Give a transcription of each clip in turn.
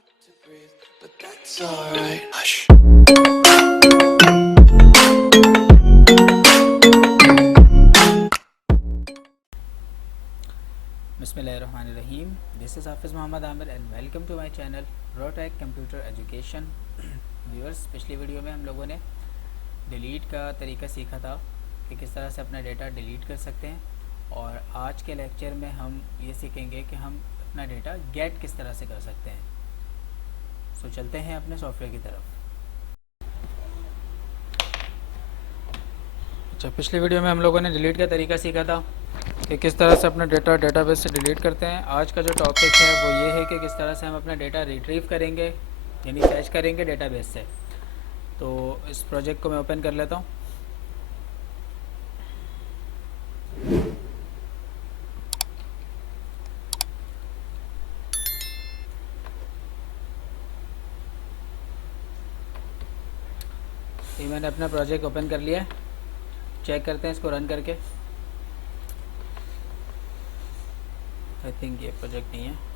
to breathe, but that's alright. Hush. Bismillahirrahmanirrahim. This is Hafiz Muhammad Amir and welcome to my channel Rotec Computer Education. Viewers, पिछली video में हम लोगों ने delete का तरीका सीखा था कि किस तरह से अपना डेटा डिलीट कर सकते हैं, और आज के लेक्चर में हम ये सीखेंगे कि हम अपना डेटा गेट किस तरह से कर सकते हैं। सो चलते हैं अपने सॉफ्टवेयर की तरफ। अच्छा, पिछली वीडियो में हम लोगों ने डिलीट का तरीका सीखा था कि किस तरह से अपना डेटा डेटाबेस से डिलीट करते हैं। आज का जो टॉपिक है वो ये है कि किस तरह से हम अपना डेटा रिट्रीव करेंगे, यानी फैच करेंगे डेटाबेस से। तो इस प्रोजेक्ट को मैं ओपन कर लेता हूँ। ये मैंने अपना प्रोजेक्ट ओपन कर लिया है। चेक करते हैं इसको रन करके। आई थिंक ये प्रोजेक्ट नहीं है।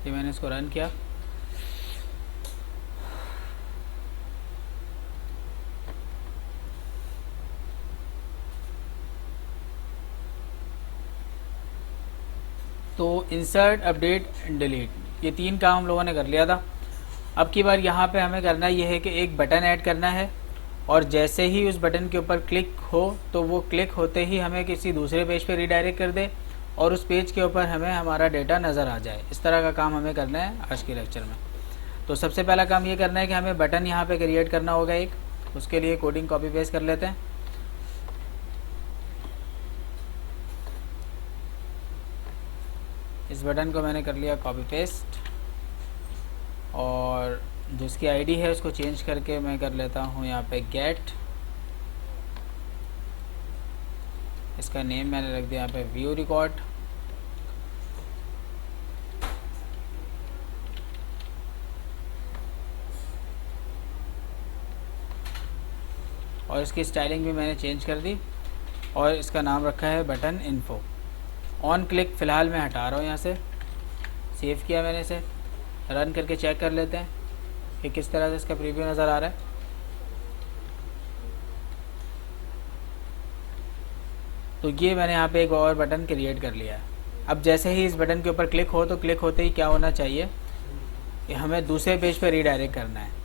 ये मैंने इसको रन किया। तो इंसर्ट, अपडेट, डिलीट, ये तीन काम हम लोगों ने कर लिया था। अब की बार यहाँ पे हमें करना ये है कि एक बटन ऐड करना है, और जैसे ही उस बटन के ऊपर क्लिक हो तो वो क्लिक होते ही हमें किसी दूसरे पेज पे रीडायरेक्ट कर दे और उस पेज के ऊपर हमें हमारा डेटा नज़र आ जाए। इस तरह का काम हमें करना है आज के लेक्चर में। तो सबसे पहला काम ये करना है कि हमें बटन यहाँ पे क्रिएट करना होगा एक। उसके लिए कोडिंग कॉपी पेस्ट कर लेते हैं। इस बटन को मैंने कर लिया कॉपी पेस्ट, और जिसकी आईडी है उसको चेंज करके मैं कर लेता हूँ यहाँ पे गेट। इसका नेम मैंने रख दिया यहाँ पे व्यू रिकॉर्ड। और इसकी स्टाइलिंग भी मैंने चेंज कर दी, और इसका नाम रखा है बटन इन्फो। ऑन क्लिक फ़िलहाल मैं हटा रहा हूँ यहाँ से। सेव किया मैंने इसे। रन करके चेक कर लेते हैं कि किस तरह से इसका प्रीव्यू नज़र आ रहा है। तो ये मैंने यहाँ पे एक और बटन क्रिएट कर लिया है। अब जैसे ही इस बटन के ऊपर क्लिक हो तो क्लिक होते ही क्या होना चाहिए कि हमें दूसरे पेज पे रीडायरेक्ट करना है।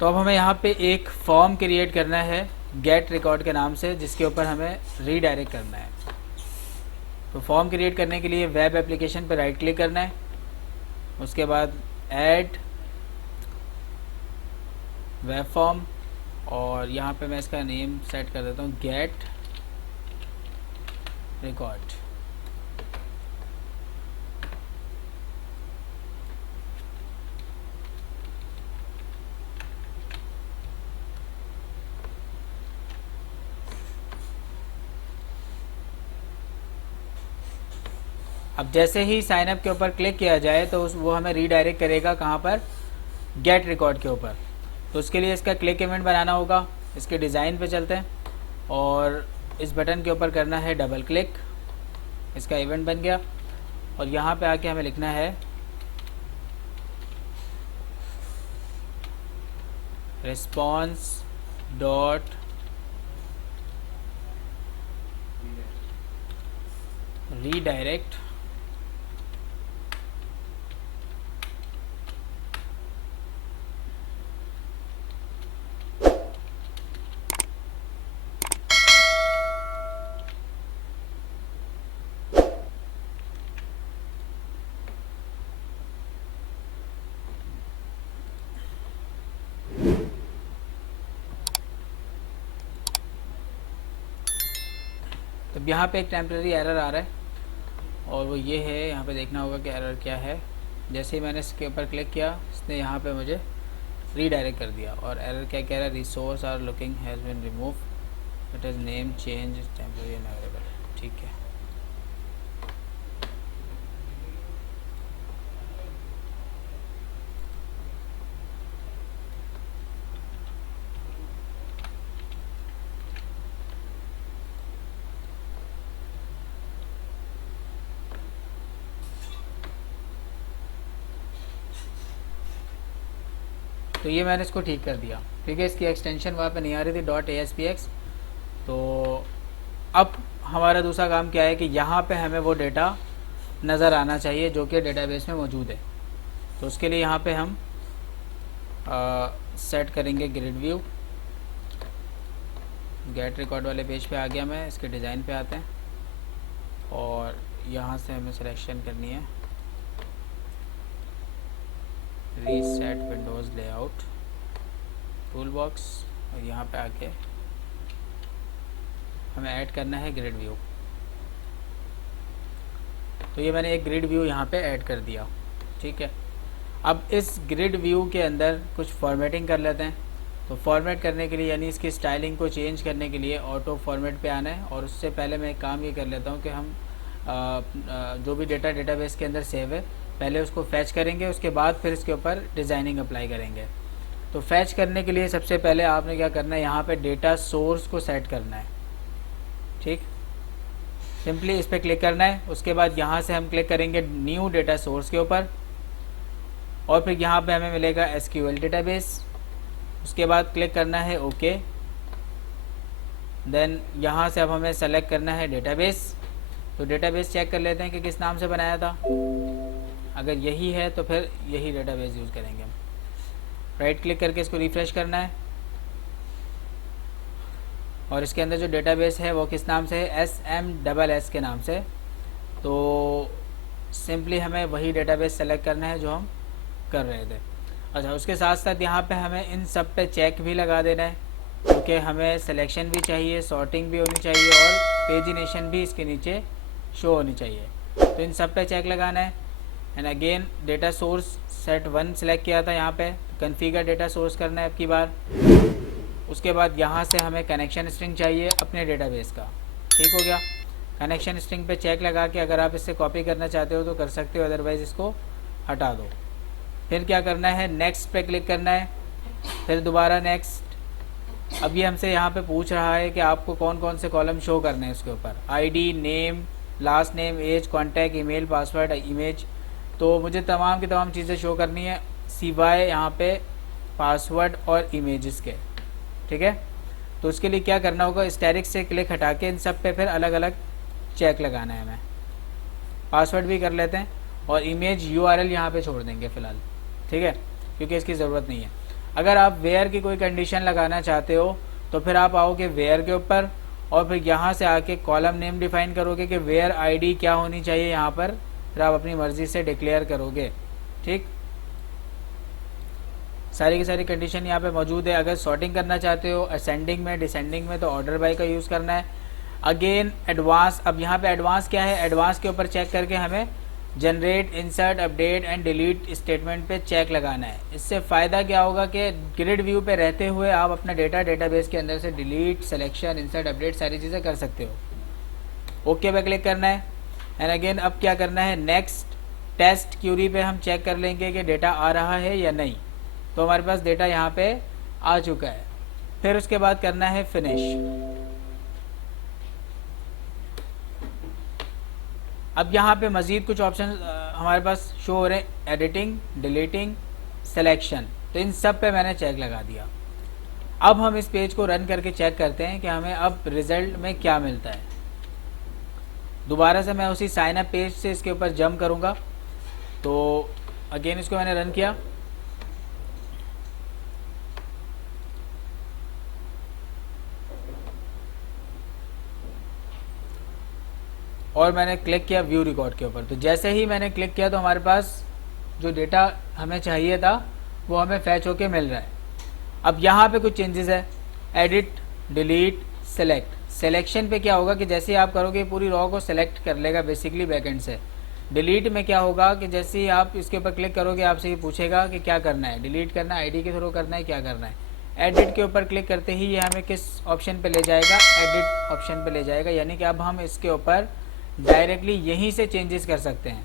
तो अब हमें यहाँ पे एक फॉर्म क्रिएट करना है गेट रिकॉर्ड के नाम से, जिसके ऊपर हमें रीडायरेक्ट करना है। तो फॉर्म क्रिएट करने के लिए वेब एप्लीकेशन पर राइट क्लिक करना है। उसके बाद ऐड वेब फॉर्म, और यहाँ पे मैं इसका नेम सेट कर देता हूँ गेट रिकॉर्ड। अब जैसे ही साइन अप के ऊपर क्लिक किया जाए तो वो हमें रीडायरेक्ट करेगा कहाँ पर, गेट रिकॉर्ड के ऊपर। तो उसके लिए इसका क्लिक इवेंट बनाना होगा। इसके डिज़ाइन पे चलते हैं, और इस बटन के ऊपर करना है डबल क्लिक। इसका इवेंट बन गया, और यहाँ पे आके हमें लिखना है रिस्पॉन्स डॉट रीडायरेक्ट तब यहाँ पे एक टेम्प्रेरी एरर आ रहा है, और वो ये है, यहाँ पे देखना होगा कि एरर क्या है। जैसे ही मैंने इसके ऊपर क्लिक किया, इसने यहाँ पे मुझे रीडायरेक्ट कर दिया। और एरर क्या कह रहा है, resource are looking has been remove, it is name change temporary and available. ठीक है। तो ये मैंने इसको ठीक कर दिया, ठीक है। इसकी एक्सटेंशन वहाँ पे नहीं आ रही थी .aspx। तो अब हमारा दूसरा काम क्या है कि यहाँ पे हमें वो डेटा नज़र आना चाहिए जो कि डेटाबेस में मौजूद है। तो उसके लिए यहाँ पे हम सेट करेंगे ग्रिड व्यू। गेट रिकॉर्ड वाले पेज पे आ गया मैं, इसके डिज़ाइन पे आते हैं और यहाँ से हमें सिलेक्शन करनी है reset Windows layout tool box, और यहाँ पे आके हमें ऐड करना है ग्रिड व्यू। तो ये मैंने एक ग्रिड व्यू यहाँ पे ऐड कर दिया, ठीक है। अब इस ग्रिड व्यू के अंदर कुछ फॉर्मेटिंग कर लेते हैं। तो फॉर्मेट करने के लिए यानी इसकी स्टाइलिंग को चेंज करने के लिए ऑटो फॉर्मेट पे आना है। और उससे पहले मैं एक काम ये कर लेता हूँ कि हम जो भी डेटा डेटाबेस के अंदर सेव है पहले उसको फैच करेंगे, उसके बाद फिर इसके ऊपर डिज़ाइनिंग अप्लाई करेंगे। तो फैच करने के लिए सबसे पहले आपने क्या करना है, यहाँ पे डेटा सोर्स को सेट करना है, ठीक। सिंपली इस पर क्लिक करना है। उसके बाद यहाँ से हम क्लिक करेंगे न्यू डेटा सोर्स के ऊपर और फिर यहाँ पे हमें मिलेगा SQL डेटाबेस। उसके बाद क्लिक करना है ओके। देन यहाँ से अब हमें सेलेक्ट करना है डेटाबेस। तो डेटाबेस चेक कर लेते हैं कि किस नाम से बनाया था। अगर यही है तो फिर यही डेटाबेस यूज़ करेंगे हम। राइट क्लिक करके इसको रिफ़्रेश करना है और इसके अंदर जो डेटाबेस है वो किस नाम से है, SMSS के नाम से। तो सिंपली हमें वही डेटाबेस सेलेक्ट करना है जो हम कर रहे थे। अच्छा, उसके साथ साथ यहाँ पे हमें इन सब पे चेक भी लगा देना है क्योंकि हमें सिलेक्शन भी चाहिए, सॉर्टिंग भी होनी चाहिए और पेजिनेशन भी इसके नीचे शो होनी चाहिए। तो इन सब पे चेक लगाना है। And again data source set 1 select किया था, यहाँ पे कन्फिगर डेटा सोर्स करना है अब की बार। उसके बाद यहाँ से हमें कनेक्शन स्ट्रिंग चाहिए अपने डेटाबेस का, ठीक हो गया। कनेक्शन स्ट्रिंग पे चेक लगा के अगर आप इससे कॉपी करना चाहते हो तो कर सकते हो, अदरवाइज़ इसको हटा दो। फिर क्या करना है, नेक्स्ट पे क्लिक करना है, फिर दोबारा नेक्स्ट। अब ये हमसे यहाँ पे पूछ रहा है कि आपको कौन कौन से कॉलम शो करने हैं उसके ऊपर, ID, name, last name, age, contact, email, password, image. तो मुझे तमाम की तमाम चीज़ें शो करनी है सिवाय यहाँ पे पासवर्ड और इमेजेस के, ठीक है। तो उसके लिए क्या करना होगा, स्टैटिक से क्लिक हटा के इन सब पे फिर अलग अलग चेक लगाना है हमें। पासवर्ड भी कर लेते हैं और इमेज URL यहाँ पे छोड़ देंगे फ़िलहाल, ठीक है, क्योंकि इसकी ज़रूरत नहीं है। अगर आप वेयर की कोई कंडीशन लगाना चाहते हो तो फिर आप आओगे वेयर के ऊपर और फिर यहाँ से आके कॉलम नेम डिफ़ाइन करोगे कि वेयर ID क्या होनी चाहिए यहाँ पर, फिर आप अपनी मर्ज़ी से डिक्लेयर करोगे, ठीक। सारी की सारी कंडीशन यहाँ पे मौजूद है। अगर सॉर्टिंग करना चाहते हो असेंडिंग में, डिसेंडिंग में, तो ऑर्डर बाय का यूज़ करना है। अगेन एडवांस, अब यहाँ पे एडवांस क्या है, एडवांस के ऊपर चेक करके हमें generate, insert, update and delete statement पे चेक लगाना है। इससे फ़ायदा क्या होगा कि ग्रिड व्यू पे रहते हुए आप अपना डेटा डेटाबेस के अंदर से डिलीट, सिलेक्शन, इंसर्ट, अपडेट सारी चीज़ें कर सकते हो। ओके पे क्लिक करना है। एंड अगेन अब क्या करना है, नेक्स्ट टेस्ट क्यूरी पे हम चेक कर लेंगे कि डेटा आ रहा है या नहीं। तो हमारे पास डेटा यहाँ पे आ चुका है। फिर उसके बाद करना है फिनिश। अब यहाँ पे मज़ीद कुछ ऑप्शन हमारे पास शो हो रहे हैं, एडिटिंग, डिलीटिंग, सिलेक्शन। तो इन सब पे मैंने चेक लगा दिया। अब हम इस पेज को रन करके चेक करते हैं कि हमें अब रिज़ल्ट में क्या मिलता है। दोबारा से मैं उसी साइन अप पेज से इसके ऊपर जंप करूँगा। तो अगेन इसको मैंने रन किया और मैंने क्लिक किया व्यू रिकॉर्ड के ऊपर। तो जैसे ही मैंने क्लिक किया तो हमारे पास जो डेटा हमें चाहिए था वो हमें फैच होके मिल रहा है। अब यहाँ पे कुछ चेंजेस है, एडिट, डिलीट, सेलेक्ट। सिलेक्शन पे क्या होगा कि जैसे ही आप करोगे पूरी रॉ को सेलेक्ट कर लेगा बेसिकली बैकएंड से। डिलीट में क्या होगा कि जैसे ही आप इसके ऊपर क्लिक करोगे आपसे ये पूछेगा कि क्या करना है, डिलीट करना है, ID के थ्रू करना है, क्या करना है। एडिट के ऊपर क्लिक करते ही ये हमें किस ऑप्शन पे ले जाएगा, एडिट ऑप्शन पे ले जाएगा, यानी कि अब हम इसके ऊपर डायरेक्टली यहीं से चेंजेस कर सकते हैं।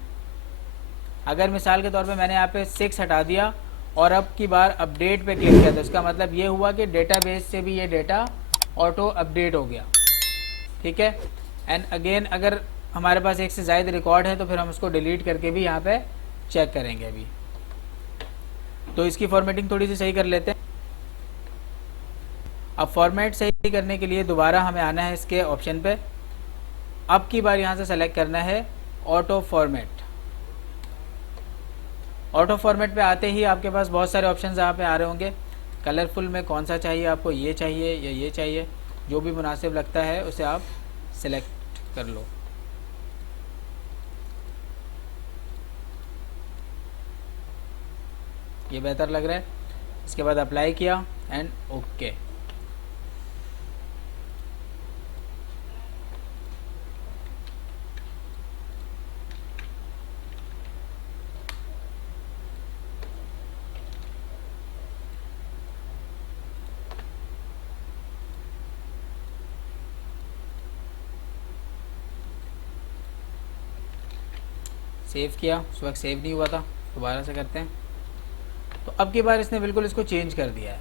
अगर मिसाल के तौर पे मैंने यहाँ पे 6 हटा दिया और अब की बार अपडेट पे क्लिक किया तो इसका मतलब ये हुआ कि डेटाबेस से भी ये डेटा ऑटो अपडेट हो गया, ठीक है। एंड अगेन अगर हमारे पास एक से ज़्यादा रिकॉर्ड है तो फिर हम उसको डिलीट करके भी यहाँ पे चेक करेंगे। अभी तो इसकी फॉर्मेटिंग थोड़ी सी सही कर लेते हैं। अब फॉर्मेट सही करने के लिए दोबारा हमें आना है इसके ऑप्शन पे। अब की बार यहाँ से सेलेक्ट करना है ऑटो फॉर्मेट। ऑटो फॉर्मेट पे आते ही आपके पास बहुत सारे ऑप्शंस यहाँ पे आ रहे होंगे। कलरफुल में कौन सा चाहिए आपको, ये चाहिए या ये चाहिए, जो भी मुनासिब लगता है उसे आप सेलेक्ट कर लो। ये बेहतर लग रहा है। इसके बाद अप्लाई किया एंड ओके। सेव किया, उस वक्त सेव नहीं हुआ था, दोबारा से करते हैं। तो अब की बार इसने बिल्कुल इसको चेंज कर दिया है,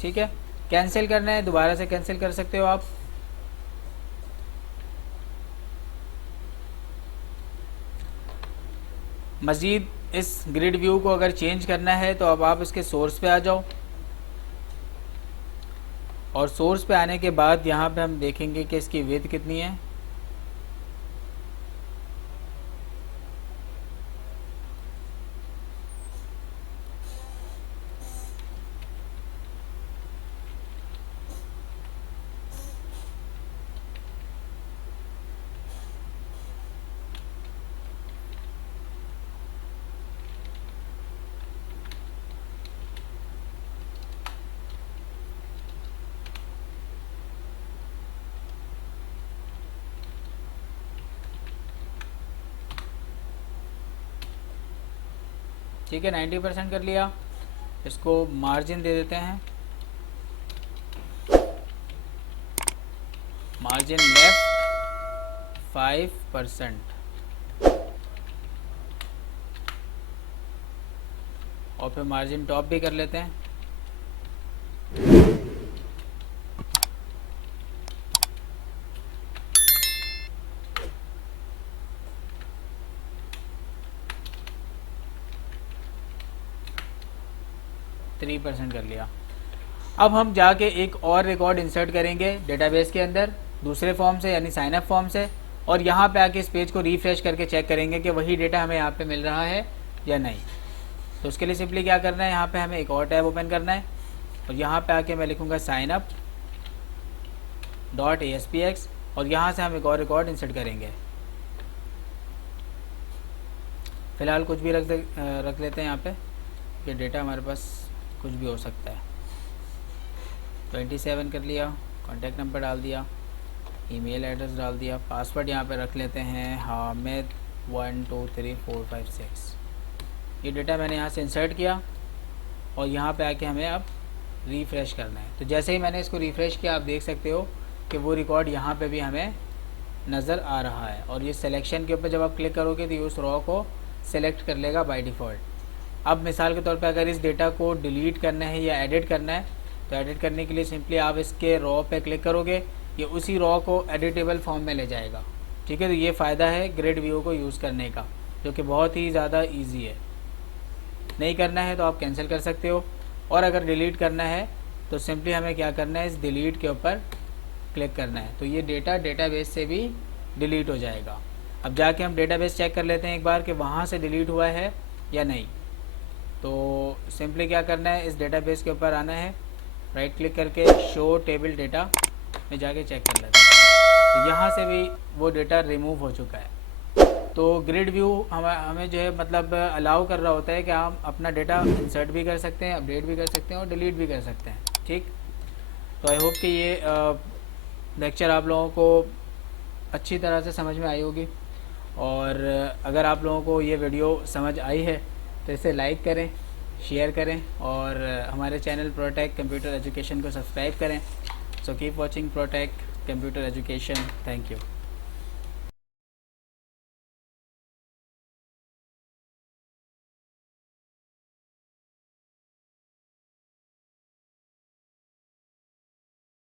ठीक है। कैंसिल करना है, दोबारा से कैंसिल कर सकते हो आप। मज़ीद इस ग्रिड व्यू को अगर चेंज करना है तो अब आप इसके सोर्स पे आ जाओ और सोर्स पे आने के बाद यहाँ पे हम देखेंगे कि इसकी विड्थ कितनी है। ठीक है, 90% कर लिया। इसको मार्जिन दे देते हैं, मार्जिन लेफ्ट 5% और फिर मार्जिन टॉप भी कर लेते हैं। थ्री परसेंट कर लिया। अब हम जाके एक और रिकॉर्ड इंसर्ट करेंगे डेटाबेस के अंदर दूसरे फॉर्म से, यानी साइन अप फॉर्म से, और यहाँ पे आके इस पेज को रिफ्रेश करके चेक करेंगे कि वही डेटा हमें यहाँ पे मिल रहा है या नहीं। तो उसके लिए सिंपली क्या करना है, यहाँ पे हमें एक और टैब ओपन करना है और यहाँ पे आके मैं लिखूँगा signup.aspx और यहाँ से हम एक और रिकॉर्ड इंसर्ट करेंगे। फ़िलहाल कुछ भी रख लेते हैं यहाँ पे, ये डेटा हमारे पास कुछ भी हो सकता है। 27 कर लिया, कॉन्टैक्ट नंबर डाल दिया, ईमेल एड्रेस डाल दिया, पासवर्ड यहाँ पे रख लेते हैं हामिद 123456। ये डेटा मैंने यहाँ से इंसर्ट किया और यहाँ पे आके हमें अब रिफ़्रेश करना है। तो जैसे ही मैंने इसको रिफ़्रेश किया आप देख सकते हो कि वो रिकॉर्ड यहाँ पे भी हमें नज़र आ रहा है। और ये सिलेक्शन के ऊपर जब आप क्लिक करोगे तो ये उस रॉ को सिलेक्ट कर लेगा बाय डिफ़ॉल्ट। अब मिसाल के तौर पे अगर इस डेटा को डिलीट करना है या एडिट करना है तो एडिट करने के लिए सिंपली आप इसके रॉ पे क्लिक करोगे, ये उसी रॉ को एडिटेबल फॉर्म में ले जाएगा, ठीक है। तो ये फ़ायदा है ग्रिड व्यू को यूज़ करने का, जो कि बहुत ही ज़्यादा ईजी है। नहीं करना है तो आप कैंसिल कर सकते हो, और अगर डिलीट करना है तो सिंपली हमें क्या करना है, इस डिलीट के ऊपर क्लिक करना है। तो ये डेटा डेटाबेस से भी डिलीट हो जाएगा। अब जाके हम डेटाबेस चेक कर लेते हैं एक बार कि वहाँ से डिलीट हुआ है या नहीं। तो सिंपली क्या करना है, इस डेटाबेस के ऊपर आना है, राइट क्लिक करके शो टेबल डेटा में जाके चेक कर लेते हैं। तो यहाँ से भी वो डेटा रिमूव हो चुका है। तो ग्रिड व्यू हमें जो है मतलब अलाउ कर रहा होता है कि हम अपना डेटा इंसर्ट भी कर सकते हैं, अपडेट भी कर सकते हैं और डिलीट भी कर सकते हैं, ठीक। तो आई होप कि ये लेक्चर आप लोगों को अच्छी तरह से समझ में आई होगी। और अगर आप लोगों को ये वीडियो समझ आई है तो इसे लाइक करें शेयर करें और हमारे चैनल प्रोटेक कंप्यूटर एजुकेशन को सब्सक्राइब करें। So keep watching protic computer education. Thank you.